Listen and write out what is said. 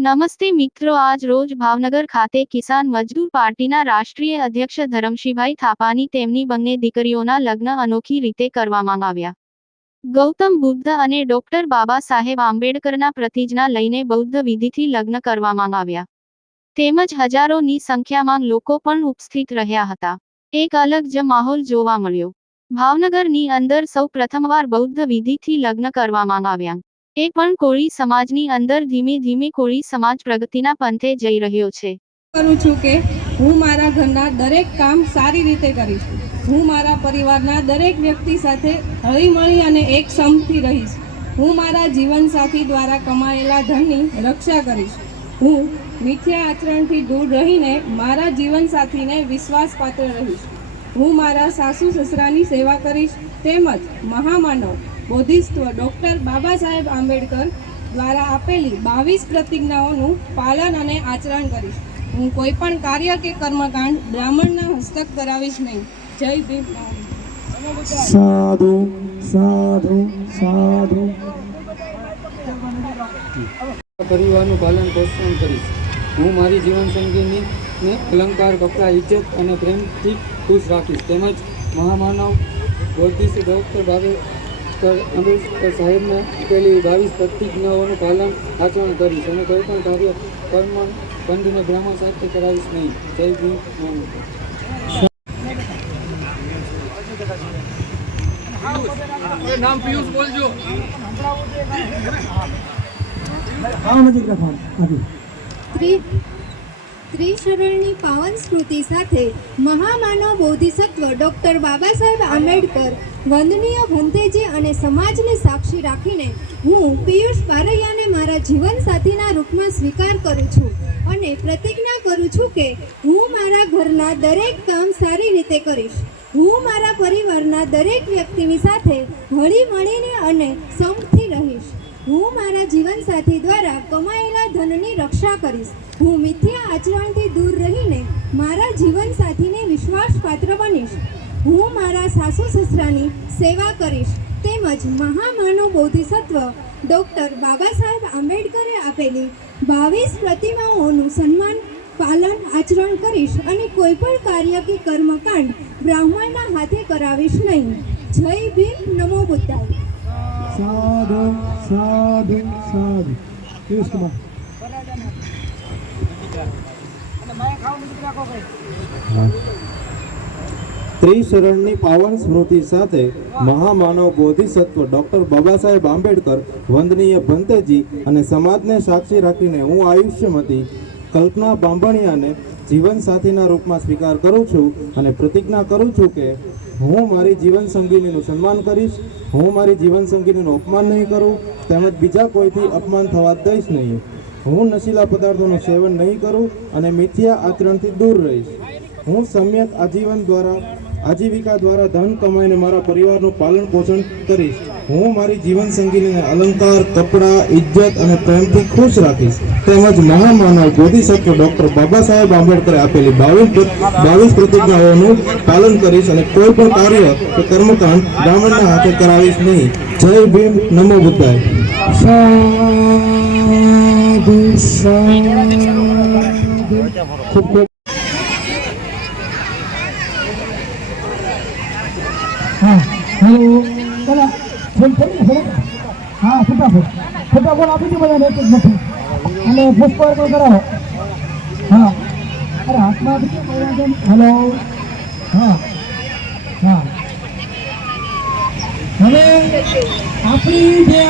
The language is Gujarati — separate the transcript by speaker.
Speaker 1: નમસ્તે મિત્રો, આજ રોજ ભાવનગર ખાતે કિસાન મજદૂર પાર્ટીના રાષ્ટ્રીય અધ્યક્ષ ધરમશીભાઈ થાપાની તેમની બંને દીકરીઓના લગ્ન અનોખી રીતે કરવામાં આવ્યા. ગૌતમ બુદ્ધ અને ડોક્ટર બાબા સાહેબ આંબેડકરના પ્રતિજ્ઞા લઈને બૌદ્ધ વિધિથી લગ્ન કરવામાં આવ્યા. તેમજ હજારોની સંખ્યામાં લોકો પણ ઉપસ્થિત રહ્યા હતા. એક અલગ જ માહોલ જોવા મળ્યો. ભાવનગરની અંદર સૌ પ્રથમવાર બૌદ્ધ વિધિથી લગ્ન કરવામાં આવ્યા. એ પણ કોળી સમાજની અંદર ધીમે ધીમે કોળી સમાજ પ્રગતિના પંથે જઈ રહ્યો છે.
Speaker 2: કરું છું કે હું મારા ઘરના દરેક કામ સારી રીતે કરીશ. હું મારા પરિવારના દરેક વ્યક્તિ સાથે હળીમળી અને એક સમથી રહીશ. હું મારા જીવનસાથી દ્વારા કમાયેલા ધનની રક્ષા કરીશ. હું મિથ્યા આચરણથી દૂર રહીને મારા જીવનસાથીને વિશ્વાસપાત્ર રહીશ. હું મારા સાસુ સસરાની સેવા કરીશ તેમજ મહામાનવ બોધિસ્ત્વ ડૉક્ટર બાબા સાહેબ આંબેડકર દ્વારા આપેલી બાવીસ પ્રતિજ્ઞાઓનું પાલન અને આચરણ કરીશ. હું કોઈ પણ કાર્ય કે કર્મકાંડ બ્રાહ્મણના હસ્તક કરાવીશ નહીં. જય ભીમ
Speaker 3: સાધુ સાધુ સાધુ.
Speaker 4: પરિવારનું પાલન પોષણ કરીશ. હું મારી જીવનસંગીની ને અલંકાર કપડાં ઇજ્જત અને પ્રેમથી ખુશ રાખીશ. તેમજ મહામાનવ બોધિસ્ટ ડૉક્ટર બાબેકર આંબેડકર સાહેબને પેલી બાવીસ પ્રતિજ્ઞાઓનું પાલન આચરણ કરીશ અને કોઈ પણ કાર્ય કર્મ બંધને બ્રાહ્મણ સાથે કરાવીશ નહીં. જય ભીમ નમઃ.
Speaker 3: આવો નજીક રાખવાનું
Speaker 5: ત્રિશરણની પાવન સ્મૃતિ સાથે મહામાનવ બોધિસત્વ ડૉક્ટર બાબા સાહેબ આંબેડકર વંદનીય ભંતેજી અને સમાજને સાક્ષી રાખીને હું પિયુષ બારૈયાને મારા જીવનસાથીના રૂપમાં સ્વીકાર કરું છું અને પ્રતિજ્ઞા કરું છું કે હું મારા ઘરના દરેક કામ સારી રીતે કરીશ. હું મારા પરિવારના દરેક વ્યક્તિની સાથે હળી મળીને અને સમથી રહીશ. હું મારા જીવનસાથી દ્વારા કમાયેલા ધનની રક્ષા કરીશ. હું મિથ્યા આચરણથી દૂર રહીને મારા જીવનસાથીને વિશ્વાસપાત્ર બનીશ. હું મારા સાસુ સસરાની સેવા કરીશ તેમજ મહામાનવ બોધિસત્વ ડૉક્ટર બાબા સાહેબ આંબેડકરે આપેલી બાવીસ પ્રતિમાઓનું સન્માન, પાલન, આચરણ કરીશ અને કોઈ પણ કાર્ય કે કર્મકાંડ બ્રાહ્મણના હાથે કરાવીશ નહીં. જય ભીમ, નમો બુદ્ધાય.
Speaker 3: સાધુ સાધુ સાધુ. કૃષ્ણ
Speaker 6: ત્રિશરણની પાવન સ્મૃતિ સાથે મહામાનવ બોધિસત્વ ડૉક્ટર બાબા સાહેબ આંબેડકર, વંદનીય ભંતેજી અને સમાજને સાક્ષી રાખીને હું આયુષ્યમતી કલ્પના બાંભણિયાને જીવનસાથીના રૂપમાં સ્વીકાર કરું છું અને પ્રતિજ્ઞા કરું છું કે હું મારી જીવનસંગીનીનું સન્માન કરીશ, હું મારી જીવનસંગીનીનું અપમાન નહીં કરું, તેમજ બીજા કોઈથી અપમાન થવા દઈશ નહીં. હું નશીલા પદાર્થોનું સેવન નહીં કરું અને મિથ્યા આચરણથી દૂર રહીશ. હું સમ્યક આજીવન દ્વારા આજીવિકા દ્વારા ધન કમાઈને મારા પરિવારનું પાલન પોષણ કરીશ. હું મારી જીવન સંગીને અલંકાર, કપડાં, ઇજ્જત અને પ્રેમથી ખુશ રાખીશ. તેમજ મહામાનવ બોધિસત્વ ડૉક્ટર બાબા સાહેબ આંબેડકરે આપેલી બાવીસ બાવીસ પ્રતિજ્ઞાઓનું પાલન કરીશ અને કોઈ પણ કાર્ય કે કર્મકાંડ બ્રાહ્મણના હાથે કરાવીશ નહીં. જય ભીમ, નમો બુદ્ધાય.
Speaker 3: ખૂબ ખૂબ હા હેલો બોલા ફોન ફોન ને હા ફટાફટ ફટાફટ આપી દો બધાને નથી અને પુષ્પ અર્પણ કરાવો હા અરે હાથમાં આપી. હેલો હા હા હવે આપણી જે